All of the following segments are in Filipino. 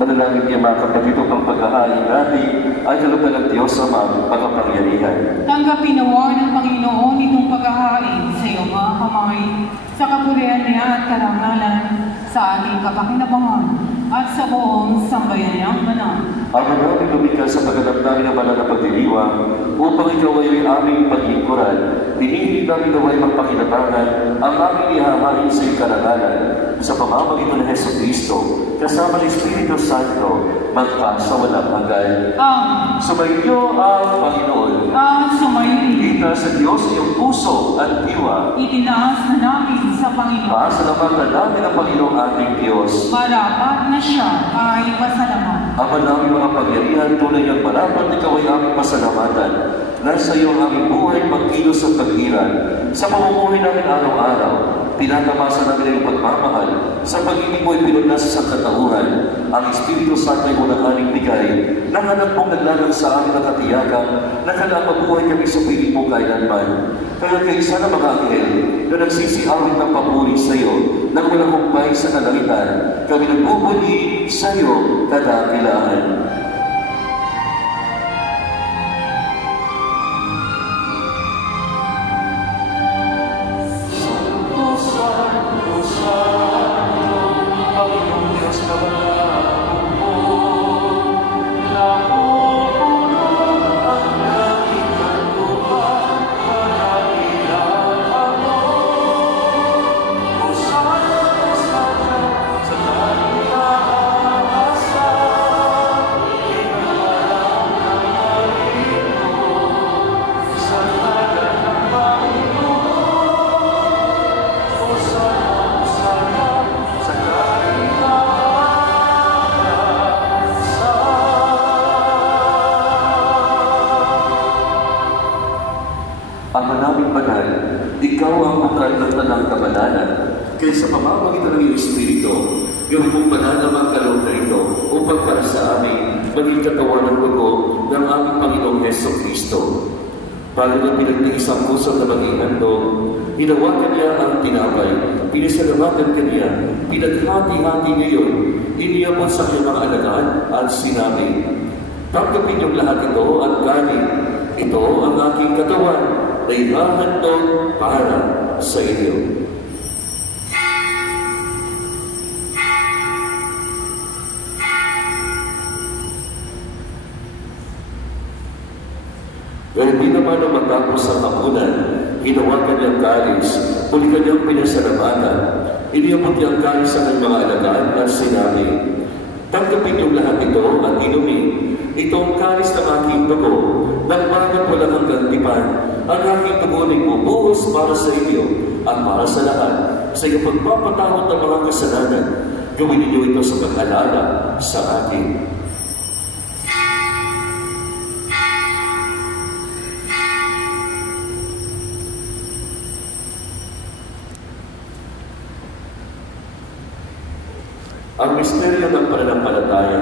Manalangin niya mga kapatid upang paghahain natin ay kalugdan ng Diyos Ama pagkapangyarihan. Tanggapin nawa ng Panginoon itong paghahain sa iyong mga kamay, sa kapurihan niya at karangalan, sa ating kapakinabangan, at sa buong sambayanang banal. Ama namin lumikas sa pagganap namin ng banal na pagdiriwang, upang ikaw ay aming paglingkuran. Hinihiling namin na ay magpakinabangan ang aming ihahain sa iyong karangalan sa pamamagitan ng Jesucristo, kasama ng Espiritu Santo, magpasawalang hanggan. Sumainyo ang Panginoon. Sumayin. Ita sa Diyos iyong puso at diwa. Itinaas na namin sa Panginoon. Pasalamatan namin ang Panginoong ating Diyos. Marapat na siya ay pasalamat. Ama namin mga pangyarihan, tunay ang marapat ikaw ay aming pasalamatan. Nasa iyo ang aming buhay, pagkilos at pagliran. Sa pamumuhay namin araw-araw, pinatamasa namin ang pagmamahal. Sa pag-ibig mo ay pinundas sa katauhan. Ang Espiritu Santo ay unang-aning bigay, na hanap mong naglalang sa amin at katiyakan, na kailangan mabuhay kami sa piling mo kailanman. Kaya kayo sana mga anghel, na nagsisiawit ng papuri sa iyo, na walang humpay sa kalangitan, kami nagbubuli sa iyo kadakilaan. Gawin mong banal na magkaloob na ito upang para sa amin maging katawan ng dugo ng aming Panginoong Heso Kristo. Bago na pinagtiis ang puso na maging handog, hinawakan niya ang tinapay, pinasalamatan kaniya, pinaghati-hati ngayon, iniyabot sa kanyang mga alagaan at sinabi, "Tanggapin niyong lahat ito at galing. Ito ang aking katawan na ihahandog para sa inyo." Kaya hindi naman na matapos ang hapunan, hinawakan niya ang kalis, muli kanyang pinasalamatan, iniyabot niya ang kalis sa kanyang mga alagaan at sinabi, "Tanggapin niyong lahat ito at inumin. Ito ang kalis ng aking dugo, ng bagat walang hanggang tipan. Ang aking dugo ay bubuhos para sa inyo at para sa lahat, sa iyong pagpapatawad ng mga kasalanan. Gawin ninyo ito sa pag-alala sa akin." Ang misteryo ng pananampalataya.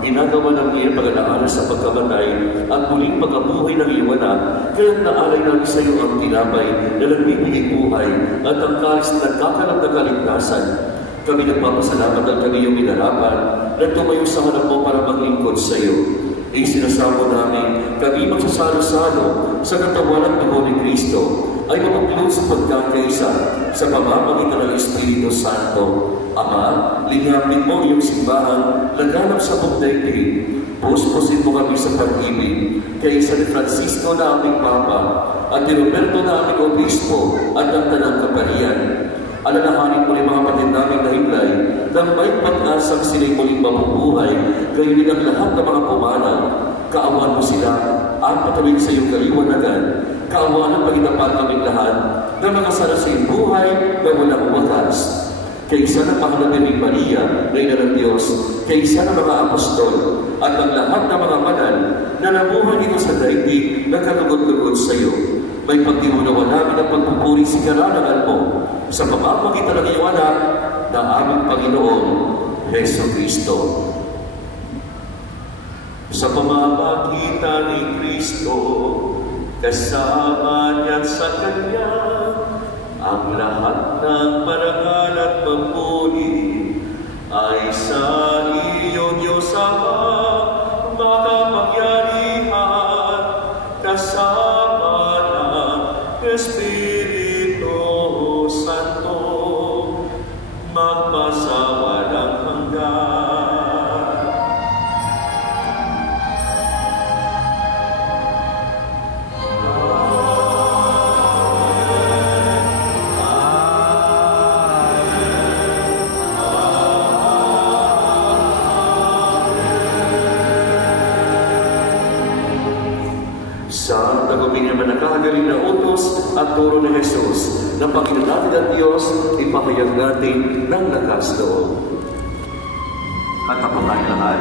Ginagawa ng iyong pag-aaral sa pagkamatay at muling pagkabuhay ng iyong anak, kaya't naalay namin sa iyo ang tinapay na nagbibigay buhay at ang kalis na nagkakalap na kaligtasan. Kami nagpapasalamat at kami iyong minarapan na tumayo sa harap mo para maglingkod sa iyo. Isinasamo namin kami magsasalo-salo sa katawan ng dugo ni Kristo ay mapagluhod sa pagkakaisa sa pamamagitan ng Espiritu Santo. Ama, linyapin mo iyong simbahan, laganap sa buong daigdig. Puspusin mo kami sa pag-ibig kay San Francisco na aming Papa at ni Roberto na aming Obispo at ang Tanang Kaparian. Alalahanin mo rin mga kapatid namin na higlay nang may pag-asang sila'y muling mabubuhay, gayon din ang lahat ng mga pumalang. Kaawan mo sila at patawid sa iyong kaliwanagan. Kaawan ang pagitapat kaming lahat na makasara sa iyong buhay na walang wakas. Kaysa ng mahal na Birheng Maria, Reyna ng Diyos, kaysa ng mga apostol, at ang lahat ng mga banal na namuhay dito sa daigdig na kalugod-lugod sa iyo. May pagdiunawa namin ang pagpupuri sa karangalan mo sa pamamagitan ng iyong anak na aming Panginoon, Heso Kristo. Sa pamamagitan ni Kristo, kasama niya sa Kanya, ang lahat ng parangal at papuri ay sa iyo, Diyos Ama, makapangyarihan, kasama ng Espiritu Santo, magpasawalang hanggan. Nakagaling na utos at turo ni Jesus na Panginoon natin at Diyos, ipahayag natin ng lakas loob. Katapat tayo lahat.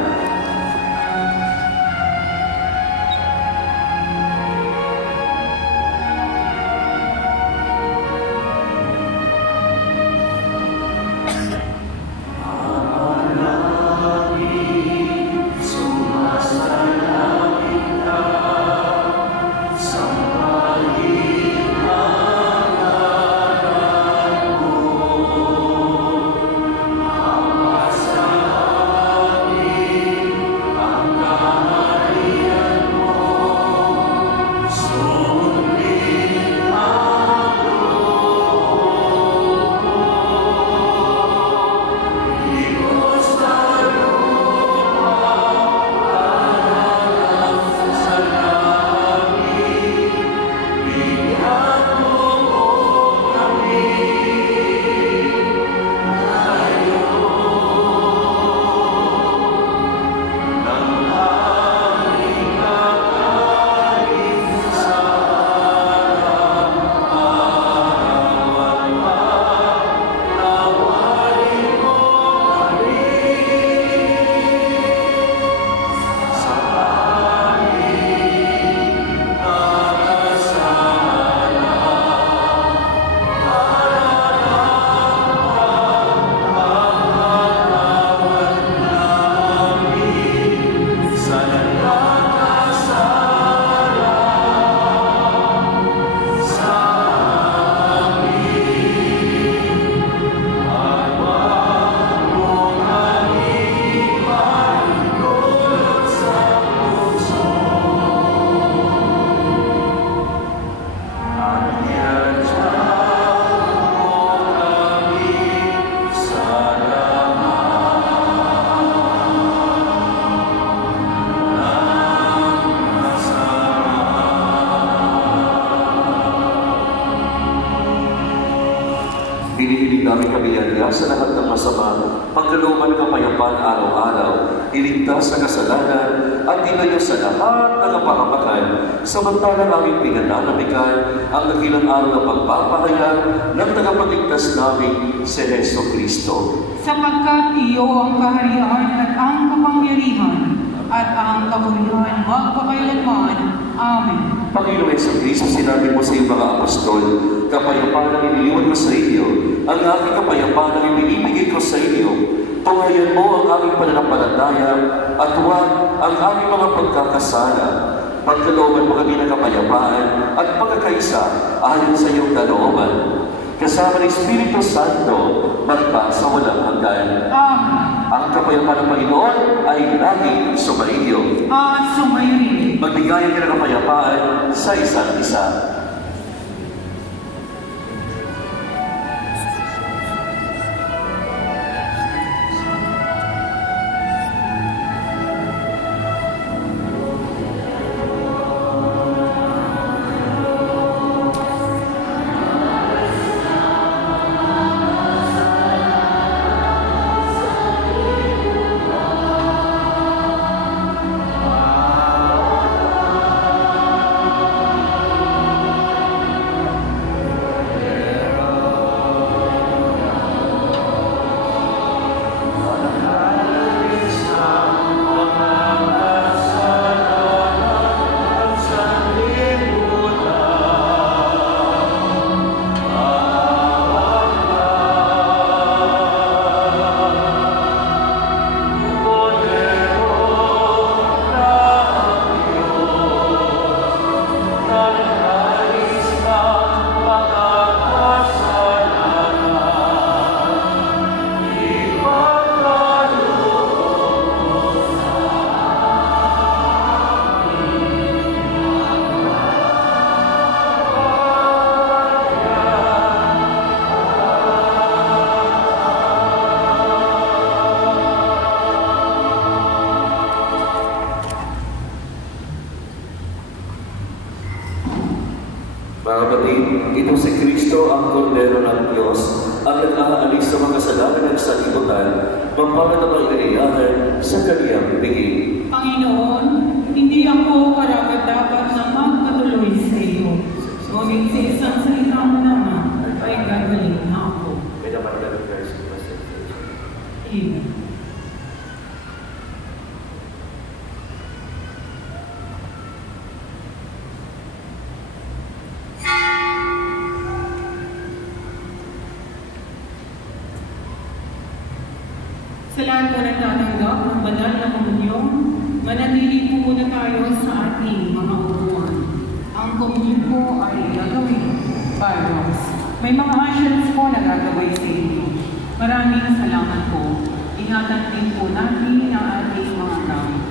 tayo sa lahat ng masama, pagkalooban ng kapayapaan araw-araw, iligtas sa kasalanan, at ilayo sa lahat ng kapahamakan, samantalang aming pinananamikan ang dakilang araw ng pagpapahayag ng tagapagligtas namin si Heso Kristo. Sapagkat iyo ang kaharian at ang kapangyarihan at ang kaburihan magpakailanman. Amen. Panginoon Jesucristo, sinabi mo sa iyong mga apostol, kapayapaan ang iniiwan ko sa inyo, ang aking kapayapaan ang ibinibigay ko sa inyo. Tungayan mo ang aming pananampalataya at huwag ang aming mga pagkakasala. Pagkalooban mo kami ng kapayapaan at pagkakaisa ayon sa iyong kalooban. Kasama ng Espiritu Santo, magpa sa walang hanggan. Amen. Ang kapayapaan ng Panginoon ay laging sumaiyo. At sumayin. Magbigayan ka ng kapayapaan sa isa't isa. Mga kapatid, ito si Kristo ang Kordero ng Diyos, ang nag-aalis sa mga kasalanan ng sanlibutan, mampagat ang kaligayahan sa kaniyang bigay. Panginoon, hindi ako karapat-dapat na magpatuloy sa iyo. Ngunit sa isang salita mo naman ay gagaling na ako. Amen. Sa lahat po nagtatanggap ng banal na komunyon, manatili po muna tayo sa ating mga upuan. Ang komunyon po ay gagawin by Rose. May mga ushers po na gagawin sa inyo. Maraming salamat po. Ingatan din po natin ang ating mga gamit.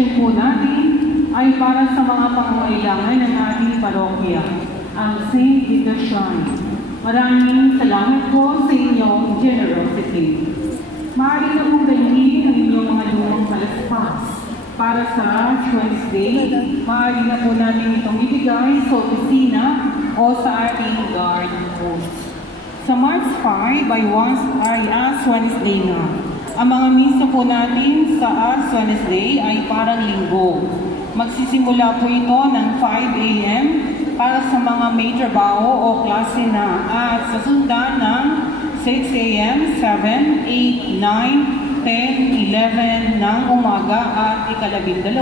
donation po natin ay para sa mga pangangailangan ng ating parokya, ang St. Peter's Shrine. Maraming salamat po sa inyong generosity. Maaari na pong dalhin ang inyong mga lumang palaspas para sa Ash Wednesday. Maaari na po natin itong ibigay sa opisina o sa ating guard post. Sa March 5 ay Ash Wednesday na. Ang mga misa po natin sa Ash Wednesday ay parang linggo. Magsisimula po ito ng 5 a.m. para sa mga may trabaho o klase na at sasundan ng 6 a.m., 7, 8, 9, 10, 11 ng umaga at ika-12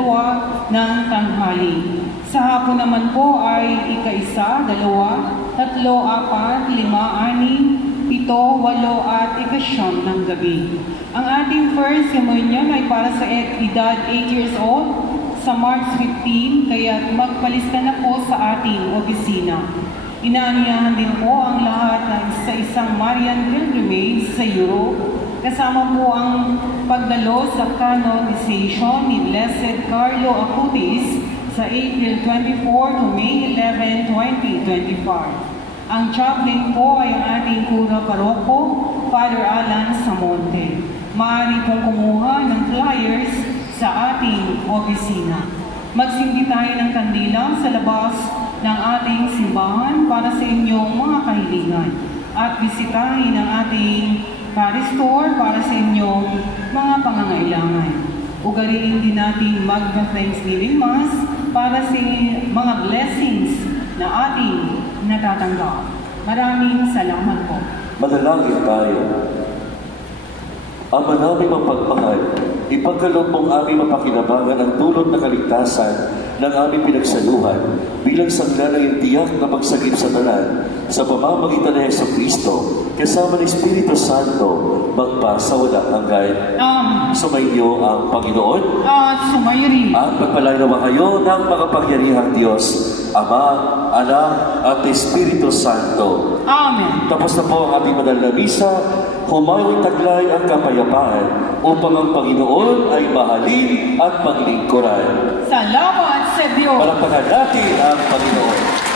ng tanghali. Sa hapon naman po ay ika-1, 2, 3, 4, 5, 6, 7, 8 at ika-9 ng gabi. Ang ating first communion ay para sa edad 8 years old sa March 15, kaya magpalista na po sa ating opisina. Inaanyahan din po ang lahat na sa isang Marian pilgrimage sa Europe, kasama po ang pagdalo sa canonization ni Blessed Carlo Acutis sa April 24 to May 11, 2025. Ang chaplain po ay ang ating cura paroko, Father Alan Samonte. Maaari pong kumuha ng flyers sa ating opisina. Magsindi tayo ng kandila sa labas ng ating simbahan para sa inyong mga kahilingan at bisitahin ang ating parish store para sa inyong mga pangangailangan. Ugaliin din natin mag-Thanksgiving Mass para sa mga blessings na ating natatanggap. Maraming salamat po. Manalangin tayo. Ama namin mapagmahal, ipagkaloob mong aming mapakinabangan ang dulot na kaligtasan ng aming pinagsaluhan bilang sangla ng tiyak na pagsagip sa tanan sa pamamagitan ng Jesucristo kasama ng Espiritu Santo magpasawalang hanggan. Sumainyo ang Panginoon At sumayo rin. at pagpalain naman kayo ng makapangyarihang Diyos, Ama, Anak at Espiritu Santo. Amen. Tapos na po ang ating banal na misa. Humayo'y taglay ang kapayapaan upang ang Panginoon ay mahalin at paglingkuran. Salamat sa Diyos. Palakpakan natin ang Panginoon.